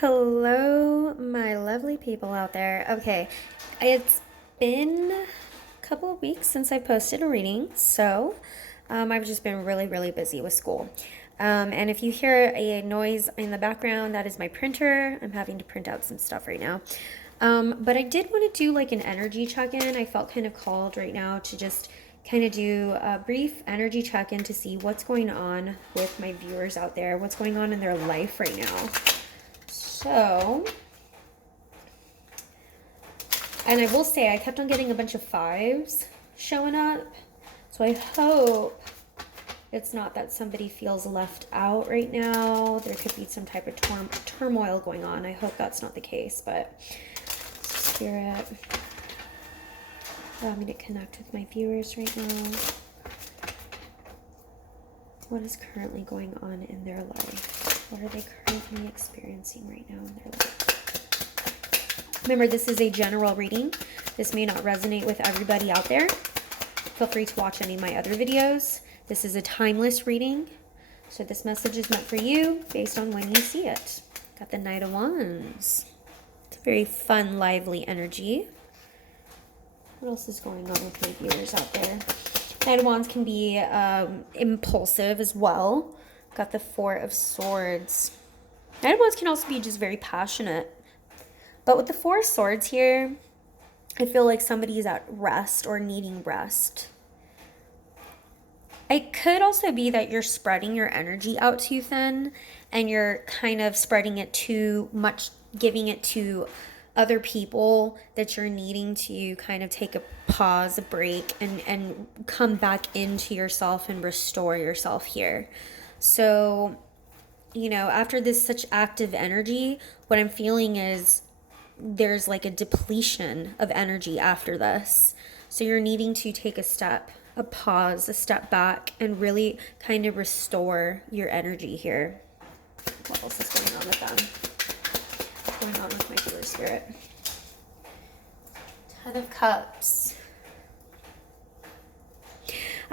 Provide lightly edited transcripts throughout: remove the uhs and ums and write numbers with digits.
Hello, my lovely people out there. Okay, it's been a couple of weeks since I posted a reading, so I've just been really, really busy with school. And if you hear a noise in the background, that is my printer. I'm having to print out some stuff right now. But I did want to do like an energy check-in. I felt kind of called right now to just kind of do a brief energy check-in to see what's going on with my viewers out there, what's going on in their life right now. So, and I will say I kept on getting a bunch of fives showing up. So I hope it's not that somebody feels left out right now. There could be some type of turmoil going on. I hope that's not the case, but Spirit, allow me to connect with my viewers right now. What is currently going on in their life? What are they currently experiencing right now in their life? Remember, this is a general reading. This may not resonate with everybody out there. Feel free to watch any of my other videos. This is a timeless reading. So this message is meant for you based on when you see it. Got the Knight of Wands. It's a very fun, lively energy. What else is going on with my viewers out there? Knight of Wands can be impulsive as well. Got the Four of Swords. Knight of Wands can also be just very passionate. But with the Four of Swords here, I feel like somebody's at rest or needing rest. It could also be that you're spreading your energy out too thin and you're kind of spreading it too much, giving it to other people that you're needing to kind of take a pause, a break, and come back into yourself and restore yourself here. So, you know, after this such active energy, what I'm feeling is there's like a depletion of energy after this. So you're needing to take a step, a pause, a step back, and really kind of restore your energy here. What else is going on with them? What's going on with my viewer spirit? Ten of Cups.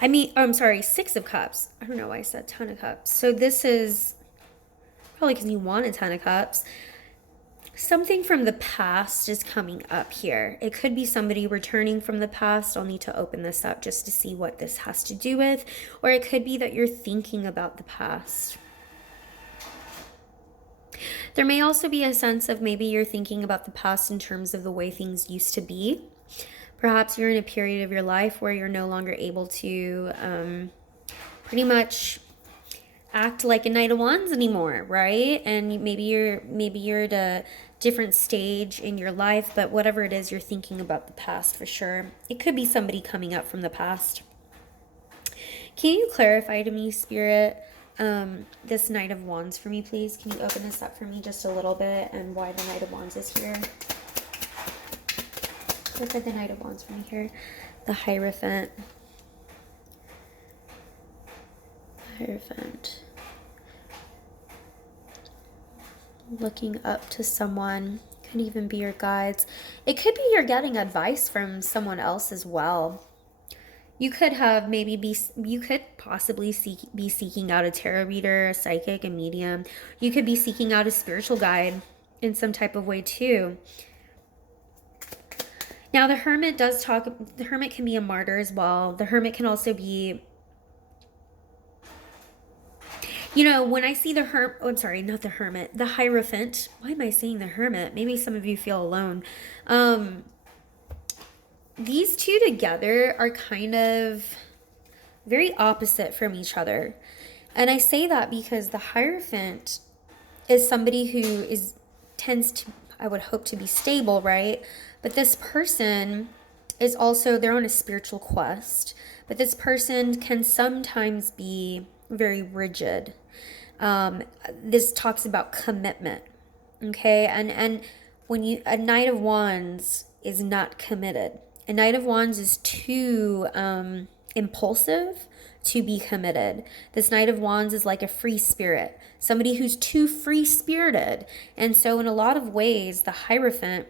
I'm sorry, Six of Cups. I don't know why I said Ten of Cups. So this is probably because you want a Ten of Cups. Something from the past is coming up here. It could be somebody returning from the past. I'll need to open this up just to see what this has to do with. Or it could be that you're thinking about the past. There may also be a sense of maybe you're thinking about the past in terms of the way things used to be. Perhaps you're in a period of your life where you're no longer able to pretty much act like a Knight of Wands anymore, right? And maybe you're at a different stage in your life, but whatever it is, you're thinking about the past for sure. It could be somebody coming up from the past. Can you clarify to me, Spirit, this Knight of Wands for me, please? Can you open this up for me just a little bit and why the Knight of Wands is here? Look at the Knight of Wands for me here. The Hierophant. Hierophant. Looking up to someone. Could even be your guides. It could be you're getting advice from someone else as well. You could have you could possibly be seeking out a tarot reader, a psychic, a medium. You could be seeking out a spiritual guide in some type of way too. Now the Hermit the Hermit can be a martyr as well. The Hermit can also be, you know, when I see the the Hierophant. Why am I saying the Hermit? Maybe some of you feel alone. These two together are kind of very opposite from each other. And I say that because the Hierophant is somebody who tends to, I would hope, to be stable, right? But this person is also, they're on a spiritual quest. But this person can sometimes be very rigid. This talks about commitment, okay? And when a Knight of Wands is not committed. A Knight of Wands is too impulsive to be committed. This Knight of Wands is like a free spirit, somebody who's too free-spirited. And so in a lot of ways, the Hierophant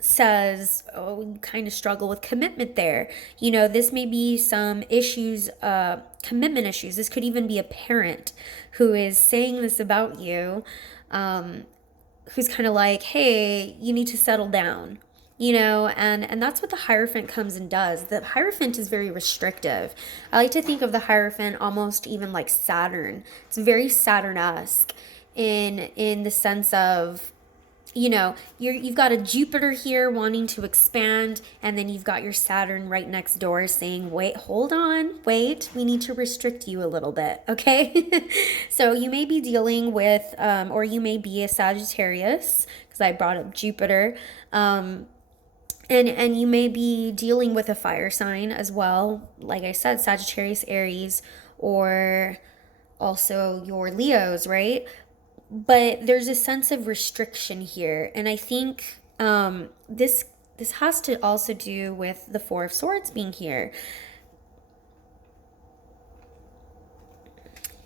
says, oh, you kind of struggle with commitment there. You know, this may be some issues, commitment issues. This could even be a parent who is saying this about you. who's kind of like, hey, you need to settle down, and that's what the Hierophant comes and does. The Hierophant is very restrictive. I like to think of the Hierophant almost even like Saturn. It's very Saturn-esque in the sense of, you've got a Jupiter here wanting to expand, and then you've got your Saturn right next door saying, wait, hold on, wait, we need to restrict you a little bit, okay? So you may be dealing with, or you may be a Sagittarius, because I brought up Jupiter, and you may be dealing with a fire sign as well, like I said, Sagittarius, Aries, or also your Leos, right? But there's a sense of restriction here, and I think this has to also do with the Four of Swords being here.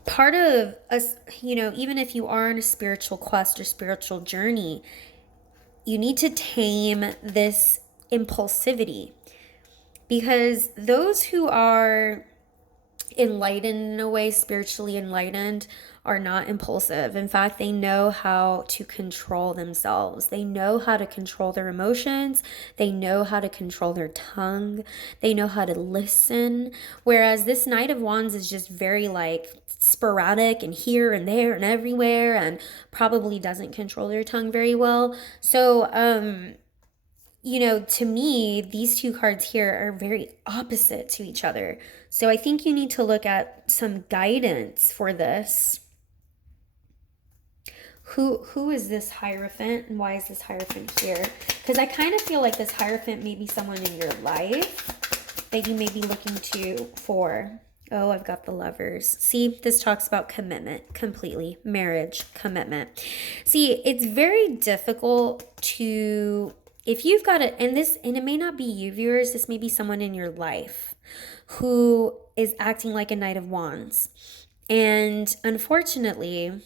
Part of us, even if you are on a spiritual quest or spiritual journey, you need to tame this impulsivity, because those who are enlightened in a way, spiritually enlightened, are not impulsive. In fact, they know how to control themselves. They know how to control their emotions. They know how to control their tongue. They know how to listen. Whereas this Knight of Wands is just very like sporadic and here and there and everywhere, and probably doesn't control their tongue very well. So, to me, these two cards here are very opposite to each other. So I think you need to look at some guidance for this. Who is this Hierophant, and why is this Hierophant here? Because I kind of feel like this Hierophant may be someone in your life that you may be looking to for. Oh, I've got the Lovers. See, this talks about commitment completely. Marriage, commitment. See, it's very difficult to, if you've got it, and it may not be you, viewers, this may be someone in your life who is acting like a Knight of Wands. And unfortunately,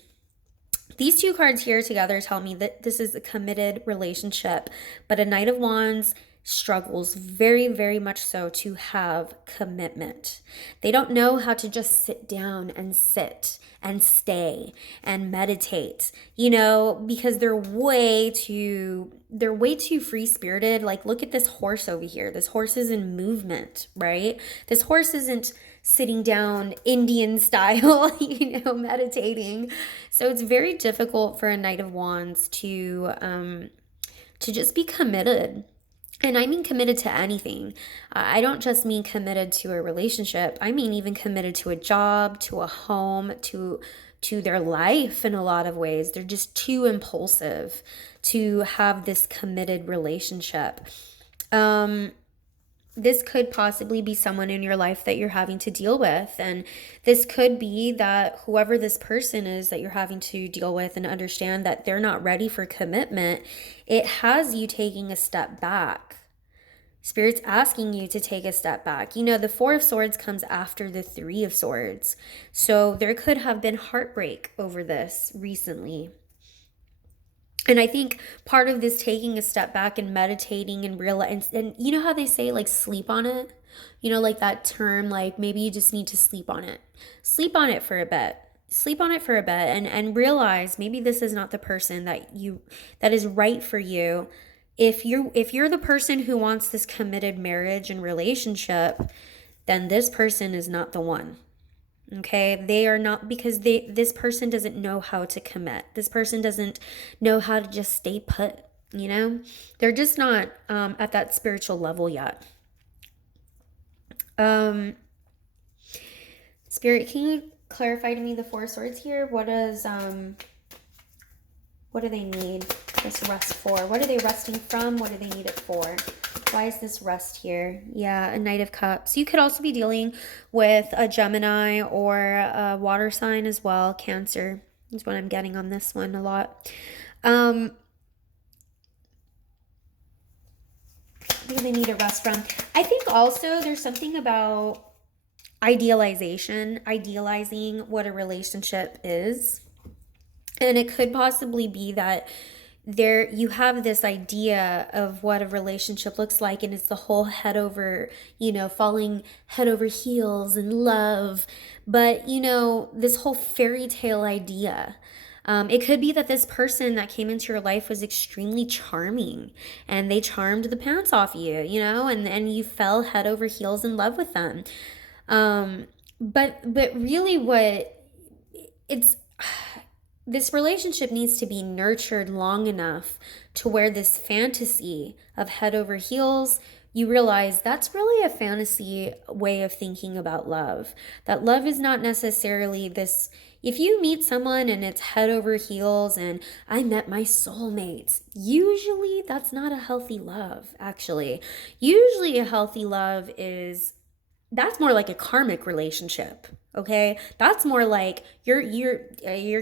these two cards here together tell me that this is a committed relationship, but a Knight of Wands struggles very, very much so to have commitment. They don't know how to just sit down and sit and stay and meditate, because they're way too free-spirited. Like, look at this horse over here. This horse is in movement, right? This horse isn't sitting down Indian style, meditating. So it's very difficult for a Knight of Wands to just be committed. And I mean committed to anything. I don't just mean committed to a relationship. I mean even committed to a job, to a home, to their life in a lot of ways. They're just too impulsive to have this committed relationship. This could possibly be someone in your life that you're having to deal with. And this could be that whoever this person is that you're having to deal with and understand that they're not ready for commitment, it has you taking a step back. Spirit's asking you to take a step back. The Four of Swords comes after the Three of Swords. So there could have been heartbreak over this recently. And I think part of this taking a step back and meditating and realize, and you know how they say like sleep on it? Like that term, like maybe you just need to sleep on it. Sleep on it for a bit. Sleep on it for a bit and realize maybe this is not the person that is right for you. If you're the person who wants this committed marriage and relationship, then this person is not the one. Okay, they are not, because this person doesn't know how to commit. This person doesn't know how to just stay put, They're just not at that spiritual level yet. Spirit, can you clarify to me the Four of Swords here? What do they need this rest for? What are they resting from? What do they need it for? Why is this rest here? Yeah, a Knight of Cups. You could also be dealing with a Gemini or a water sign as well. Cancer is what I'm getting on this one a lot. What do they need a rest from? I think also there's something about idealizing what a relationship is. And it could possibly be that you have this idea of what a relationship looks like, and it's the whole head over, falling head over heels in love. But, this whole fairy tale idea It could be that this person that came into your life was extremely charming and they charmed the pants off you, you know, and you fell head over heels in love with them. But really what it's this relationship needs to be nurtured long enough to where this fantasy of head over heels, you realize that's really a fantasy way of thinking about love. That love is not necessarily this. If you meet someone and it's head over heels and I met my soulmates, usually that's not a healthy love, actually. Usually a healthy love is that's more like a karmic relationship, okay? That's more like you're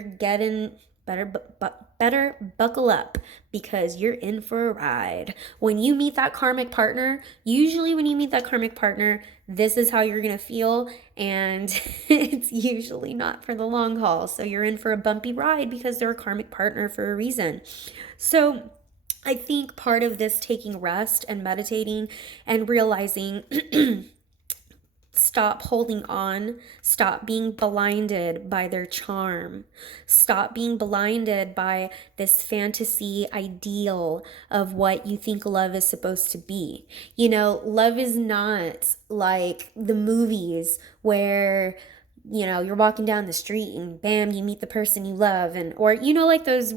getting better buckle up because you're in for a ride. When you meet that karmic partner, usually when you meet that karmic partner, this is how you're going to feel, and it's usually not for the long haul. So you're in for a bumpy ride because they're a karmic partner for a reason. So I think part of this taking rest and meditating and realizing stop holding on. Stop being blinded by their charm. Stop being blinded by this fantasy ideal of what you think love is supposed to be. You know, love is not like the movies where you're walking down the street and bam, you meet the person you love, and or like those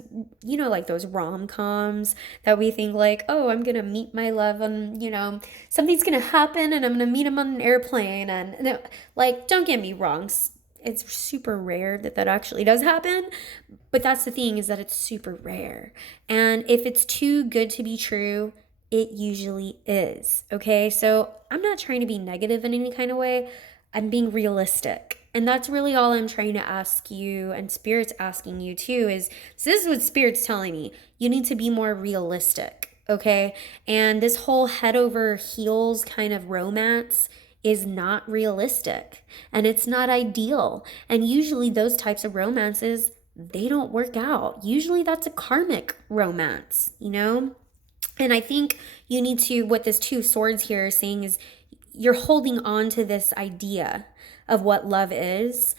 rom-coms that we think like, oh, I'm gonna meet my love on, something's gonna happen and I'm gonna meet him on an airplane, and like, don't get me wrong, it's super rare that actually does happen, but that's the thing, is that it's super rare, and if it's too good to be true, it usually is. Okay, so I'm not trying to be negative in any kind of way. I'm being realistic. And that's really all I'm trying to ask you, and Spirit's asking you too, is this is what Spirit's telling me. You need to be more realistic, okay? And this whole head over heels kind of romance is not realistic, and it's not ideal. And usually those types of romances, they don't work out. Usually that's a karmic romance, And I think you need to, what this Two Swords here is saying is, you're holding on to this idea of what love is,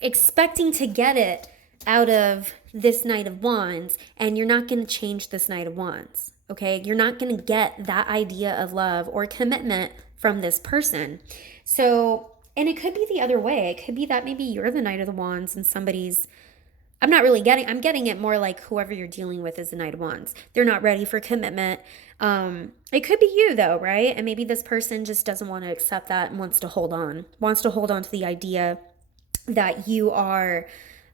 expecting to get it out of this Knight of Wands, and you're not going to change this Knight of Wands, okay? You're not going to get that idea of love or commitment from this person. So, and it could be the other way. It could be that maybe you're the Knight of the Wands and somebody's, I'm getting it more like whoever you're dealing with is the Knight of Wands. They're not ready for commitment. It could be you though, right? And maybe this person just doesn't want to accept that and wants to hold on to the idea that you are,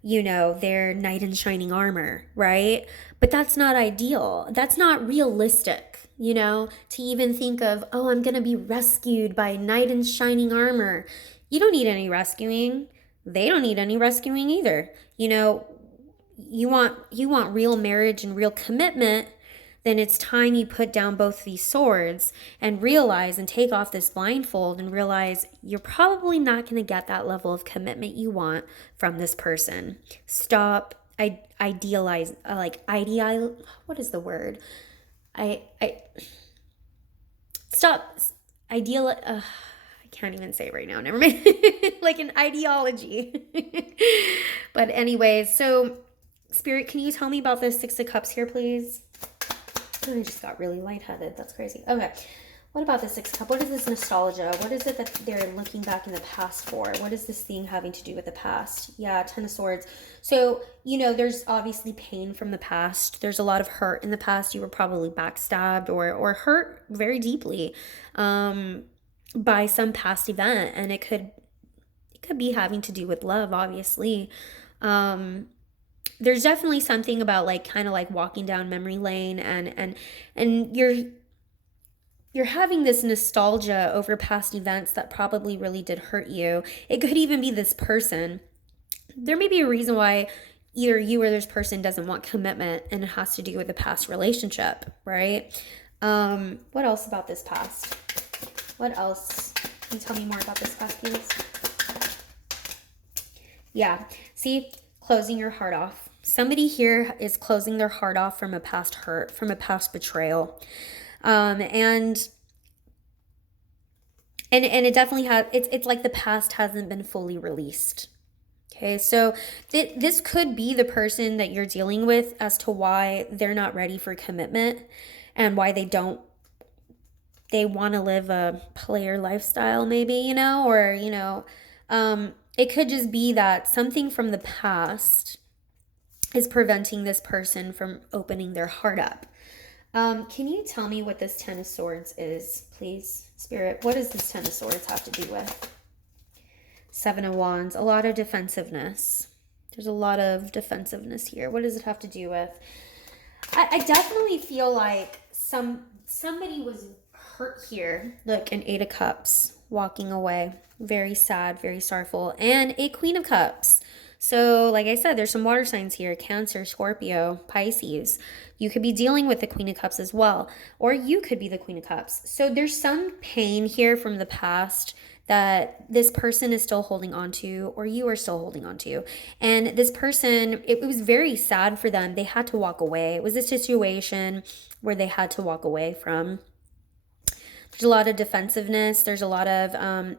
their knight in shining armor, right? But that's not ideal. That's not realistic, to even think of, oh, I'm going to be rescued by a knight in shining armor. You don't need any rescuing. They don't need any rescuing either. You want real marriage and real commitment, then it's time you put down both these swords and realize and take off this blindfold and realize you're probably not going to get that level of commitment you want from this person. Stop idealize, what is the word? Stop ideal, I can't even say it right now, never mind. Like an ideology. But anyway, so Spirit, can you tell me about this Six of Cups here, please? Oh, I just got really lightheaded. That's crazy. Okay. What about the Six of Cups? What is this nostalgia? What is it that they're looking back in the past for? What is this thing having to do with the past? Yeah, Ten of Swords. So, there's obviously pain from the past. There's a lot of hurt in the past. You were probably backstabbed or hurt very deeply by some past event. And it could be having to do with love, obviously. There's definitely something about kind of like walking down memory lane and you're having this nostalgia over past events that probably really did hurt you. It could even be this person. There may be a reason why either you or this person doesn't want commitment, and it has to do with a past relationship, right? What else about this past? What else? Can you tell me more about this past, please? Yeah. See, closing your heart off. Somebody here is closing their heart off from a past hurt, from a past betrayal. And it definitely has, it's like the past hasn't been fully released. Okay, so this could be the person that you're dealing with as to why they're not ready for commitment and why they want to live a player lifestyle, maybe, or, it could just be that something from the past is preventing this person from opening their heart up. Can you tell me what this Ten of Swords is, please, Spirit? What does this Ten of Swords have to do with? Seven of Wands, a lot of defensiveness. There's a lot of defensiveness here. What does it have to do with? I definitely feel like somebody was hurt here. Look, an Eight of Cups, walking away. Very sad, very sorrowful. And a Queen of Cups. So, like I said, there's some water signs here. Cancer, Scorpio, Pisces. You could be dealing with the Queen of Cups as well. Or you could be the Queen of Cups. So there's some pain here from the past that this person is still holding on to, or you are still holding on to. And this person, it was very sad for them. They had to walk away. It was a situation where they had to walk away from. There's a lot of defensiveness. There's a lot of,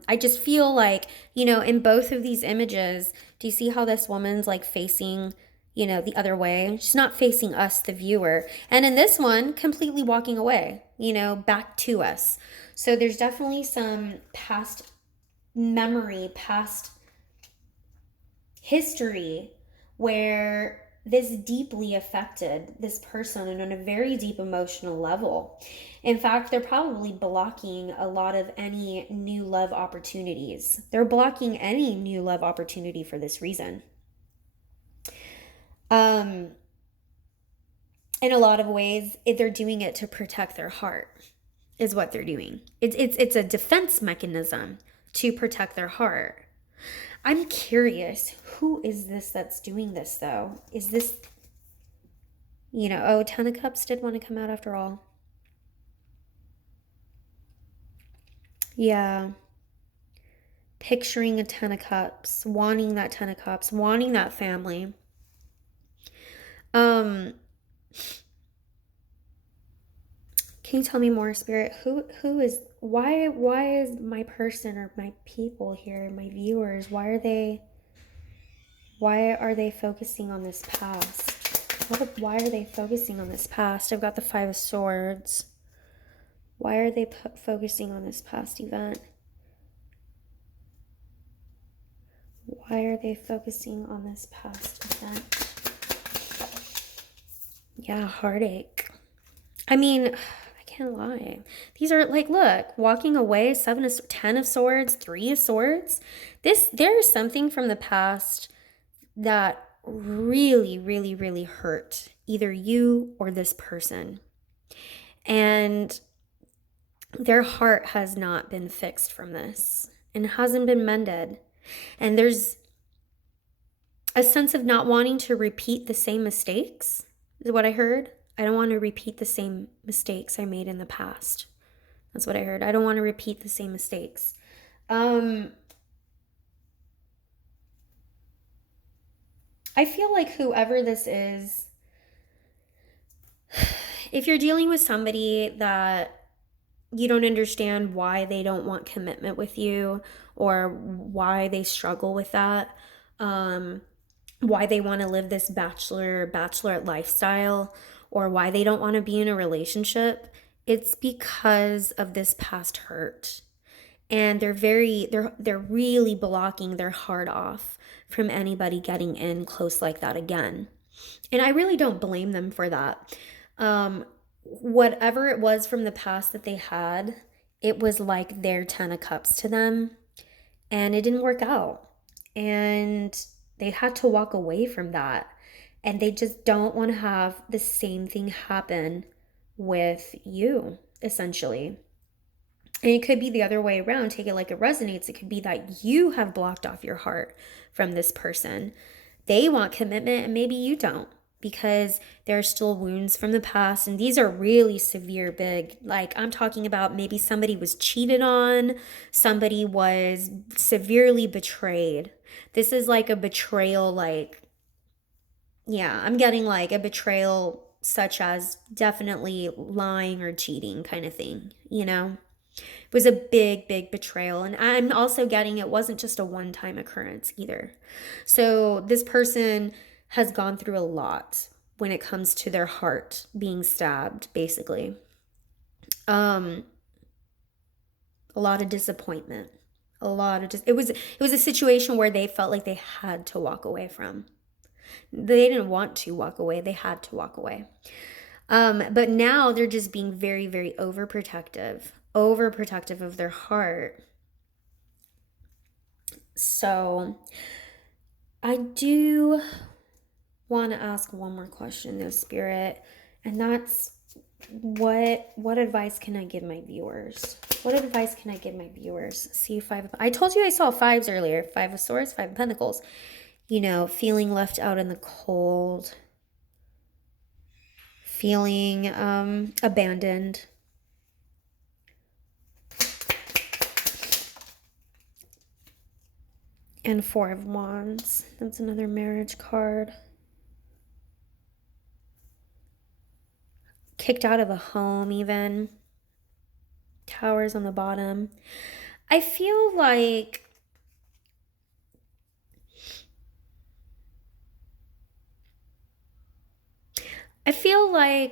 I just feel like, in both of these images, do you see how this woman's like facing, the other way? She's not facing us, the viewer. And in this one, completely walking away, back to us. So there's definitely some past memory, past history where this deeply affected this person and on a very deep emotional level. In fact, they're probably blocking a lot of any new love opportunities. They're blocking any new love opportunity for this reason. In a lot of ways, they're doing it to protect their heart, is what they're doing. It's a defense mechanism to protect their heart. I'm curious, who is this that's doing this, though? Is this, Ten of Cups did want to come out after all. Yeah. Picturing a Ten of Cups, wanting that Ten of Cups, wanting that family. Can you tell me more, Spirit? Who is, why is my person or my people here, my viewers, why are they focusing on this past? Why are they focusing on this past? I've got the Five of Swords. Why are they focusing on this past event? Why are they focusing on this past event? Yeah, heartache. I mean, I can't lie. These are like, look, walking away, 10 of Swords, 3 of Swords. There is something from the past that really, really, really hurt either you or this person. And their heart has not been fixed from this and hasn't been mended. And there's a sense of not wanting to repeat the same mistakes, is what I heard. I don't want to repeat the same mistakes I made in the past. That's what I heard. I don't want to repeat the same mistakes. I feel like whoever this is, if you're dealing with somebody that you don't understand why they don't want commitment with you or why they struggle with that, why they want to live this bachelorette lifestyle, or why they don't want to be in a relationship, it's because of this past hurt. And they're really blocking their heart off from anybody getting in close like that again. And I really don't blame them for that. Whatever it was from the past that they had, it was like their 10 of Cups to them, and it didn't work out. And they had to walk away from that. And they just don't want to have the same thing happen with you, essentially. And it could be the other way around. Take it like it resonates. It could be that you have blocked off your heart from this person. They want commitment and maybe you don't, because there are still wounds from the past. And these are really severe, big, like I'm talking about maybe somebody was cheated on, somebody was severely betrayed. This is like a betrayal, I'm getting like a betrayal such as definitely lying or cheating kind of thing, It was a big, big betrayal. And I'm also getting it wasn't just a one-time occurrence either. So this person has gone through a lot when it comes to their heart being stabbed, basically. A lot of disappointment. It was a situation where they felt like they had to walk away from. They didn't want to walk away, they had to walk away. But now they're just being very, very overprotective of their heart. So I do want to ask one more question though, Spirit, and that's what advice can I give my viewers? What advice can I give my viewers? See, I told you I saw fives earlier. 5 of Swords, 5 of Pentacles. You know, feeling left out in the cold. Feeling abandoned. And 4 of Wands. That's another marriage card. Kicked out of a home even. Towers on the bottom. I feel like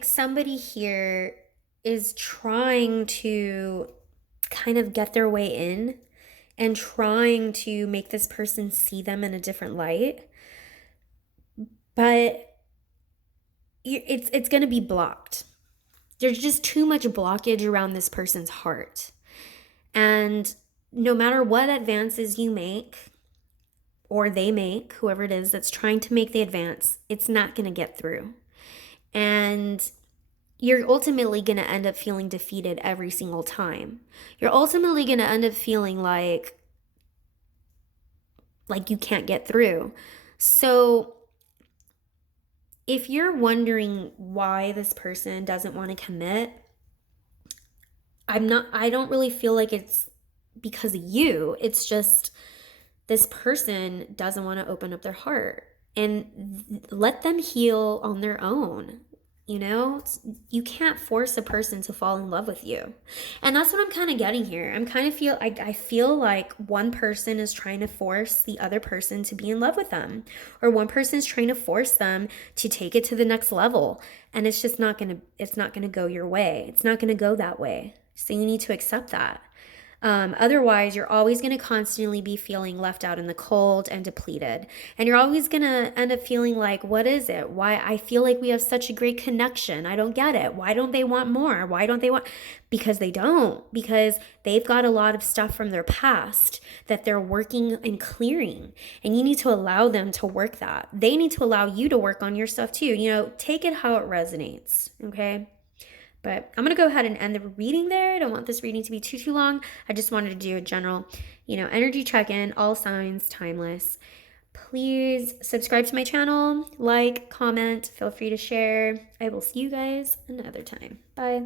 somebody here is trying to kind of get their way in and trying to make this person see them in a different light. But it's going to be blocked. There's just too much blockage around this person's heart. And no matter what advances you make, or they make, whoever it is that's trying to make the advance, it's not going to get through. And you're ultimately going to end up feeling defeated every single time. You're ultimately going to end up feeling like you can't get through. So if you're wondering why this person doesn't want to commit, I don't really feel like it's because of you. It's just this person doesn't want to open up their heart and let them heal on their own. You know, you can't force a person to fall in love with you. And that's what I'm kind of getting here. I feel like one person is trying to force the other person to be in love with them, or one person is trying to force them to take it to the next level. And it's just not going to go your way. It's not going to go that way. So you need to accept that. Otherwise, you're always going to constantly be feeling left out in the cold and depleted. And you're always going to end up feeling like, what is it? Why I feel like we have such a great connection. I don't get it. Why don't they want more? Why don't they want? Because they don't. Because they've got a lot of stuff from their past that they're working and clearing. And you need to allow them to work that. They need to allow you to work on your stuff too. You know, take it how it resonates. Okay. But I'm going to go ahead and end the reading there. I don't want this reading to be too long. I just wanted to do a general, energy check-in, all signs, timeless. Please subscribe to my channel, like, comment, feel free to share. I will see you guys another time. Bye.